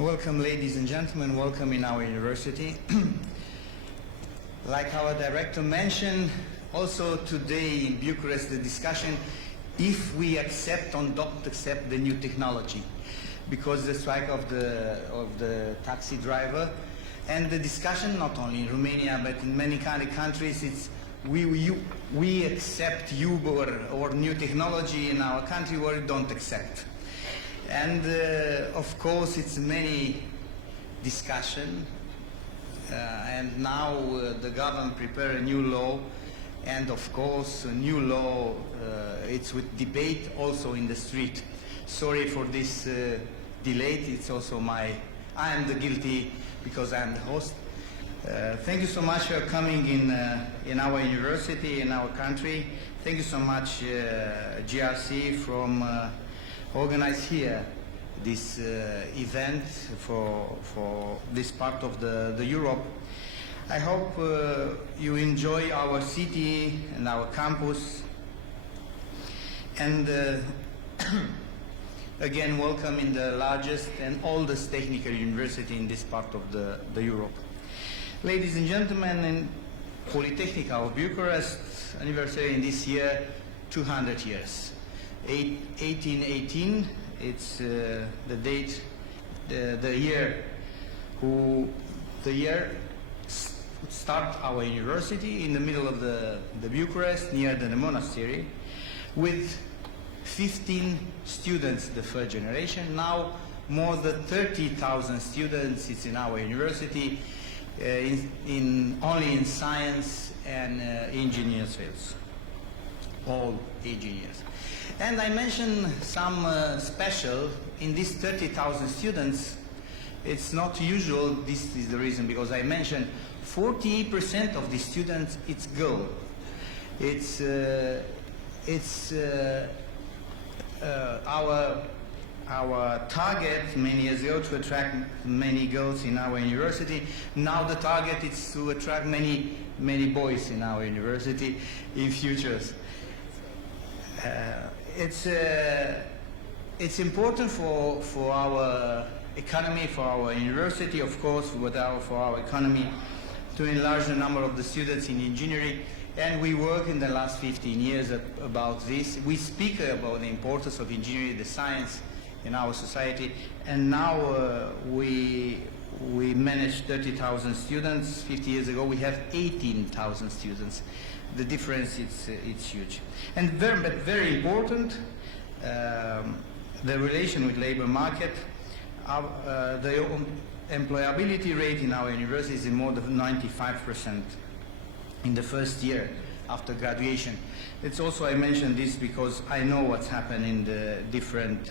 Welcome, ladies and gentlemen. Welcome in our university. Like our director mentioned, also today in Bucharest, the discussion if we accept or don't accept the new technology, because the strike of the taxi driver, and the discussion not only in Romania but in many kind of countries, it's we accept Uber or new technology in our country, or we don't accept. And of course, it's many discussion, and now the government prepare a new law, and of course, a new law, it's with debate also in the street. Sorry for this delay. It's also I am the guilty because I am the host. Thank you so much for coming in our university, in our country. Thank you so much, GRC, from organize here this event for this part of the Europe. I hope you enjoy our city and our campus, and again, welcome in the largest and oldest technical university in this part of the Europe. Ladies and gentlemen, in Polytechnica of Bucharest, anniversary in this year, 200 years. 1818, it's the date, the year start our university in the middle of the Bucharest, near the monastery, with 15 students, the first generation. Now more than 30,000 students it's in our university, only in science and engineers fields, all engineers. And I mentioned some special in these 30,000 students. It's not usual. This is the reason, because I mentioned 48% of the students it's girl. It's our target many years ago to attract many girls in our university. Now the target is to attract many boys in our university in futures. It's important for our economy, for our university, of course, for our economy, to enlarge the number of the students in engineering. And we work in the last 15 years about this. We speak about the importance of engineering, the science in our society. And now we manage 30,000 students. 50 years ago, we have 18,000 students. The difference, it's huge. And very important, the relation with labor market. The employability rate in our university is more than 95% in the first year after graduation. It's also, I mentioned this because I know what's happened in the different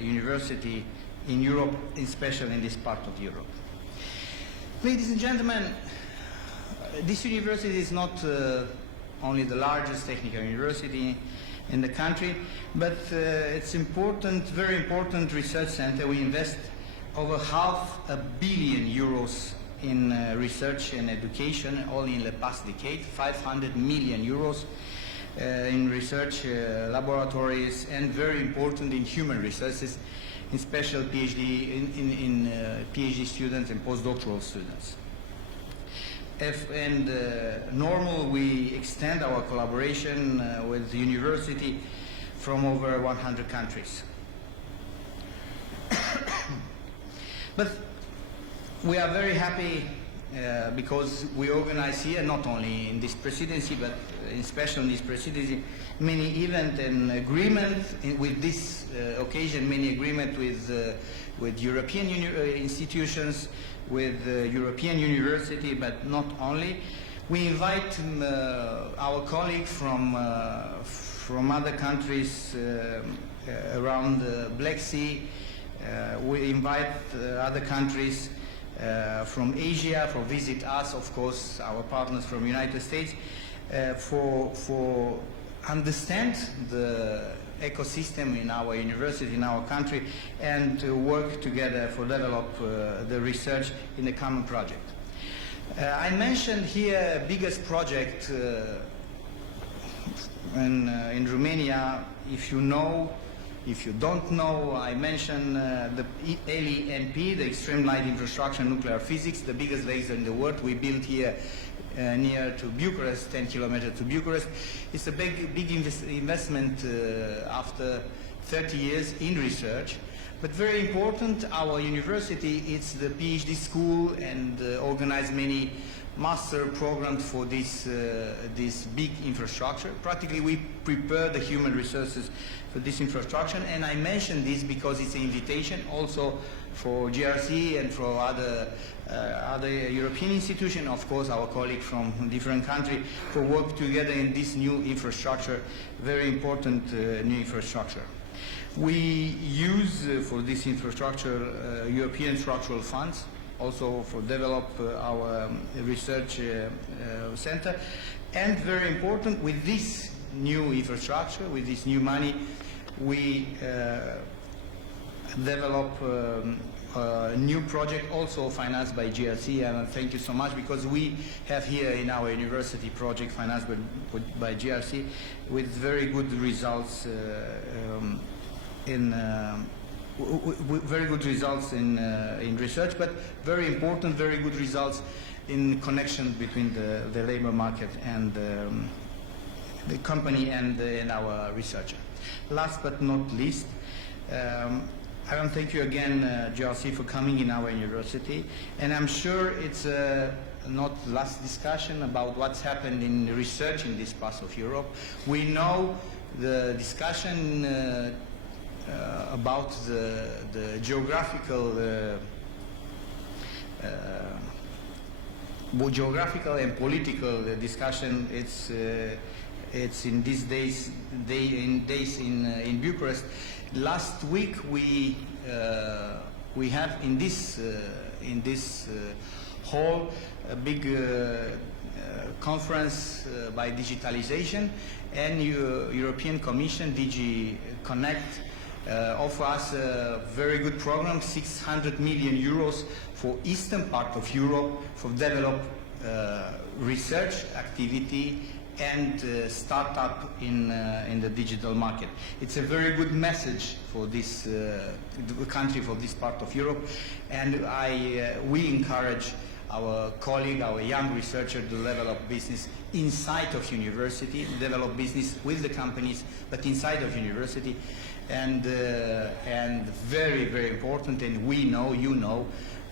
university in Europe, especially in this part of Europe. Ladies and gentlemen, this university is not only the largest technical university in the country, but it's important, very important research center. We invest over €500 million in research and education only in the past decade, 500 million euros in research laboratories, and very important in human resources, in special PhD, in PhD students and postdoctoral students. Normal, we extend our collaboration with the university from over 100 countries. But we are very happy because we organize here, not only in this presidency, but especially in this presidency, many events and agreements with this occasion, many agreements with European institutions, with European university, but not only. We invite our colleagues from other countries around the Black Sea. We invite other countries from Asia for visit us, of course, our partners from United States, for understand the ecosystem in our university, in our country, and to work together for develop the research in a common project. I mentioned here biggest project in Romania. If you know, If you don't know, I mentioned the LENP, the Extreme Light Infrastructure Nuclear Physics, the biggest laser in the world. We built here near to Bucharest, 10 kilometers to Bucharest. It's a big investment after 30 years in research. But very important, our university, it's the PhD school and organize many master programs for this big infrastructure. Practically, we prepare the human resources for this infrastructure, and I mention this because it's an invitation also for GRC and for other European institutions, of course, our colleagues from different countries, for work together in this new infrastructure, very important new infrastructure. We use for this infrastructure European structural funds, also for develop our research center, and very important, with this new infrastructure, with this new money, we develop a new project also financed by GRC, and thank you so much, because we have here in our university project financed by GRC with very good results very good results in research, but very important, very good results in connection between the labor market and the company and our researcher. Last but not least, I want to thank you again, GRC, for coming in our university, and I'm sure it's not last discussion about what's happened in research in this part of Europe. We know the discussion about the geographical and political discussion. It's in these days in Bucharest. Last week we have in this hall a big conference by digitalization, and European Commission DG Connect offer us a very good program, 600 million euros for eastern part of Europe for develop research activity and startup in the digital market. It's a very good message for this country, for this part of Europe, and we encourage our colleague, our young researcher, to develop business inside of university, develop business with the companies, but inside of university, and very, very important, and we know, you know,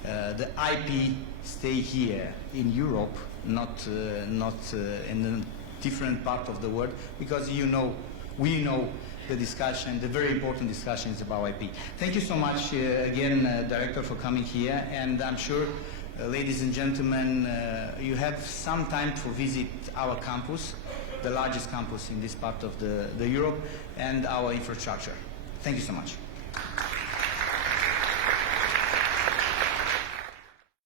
the IP stay here in Europe, not in a different part of the world, because you know, we know the discussion, the very important discussions about IP. Thank you so much again, Director, for coming here, and I'm sure, ladies and gentlemen, you have some time to visit our campus, the largest campus in this part of the Europe, and our infrastructure. Thank you so much.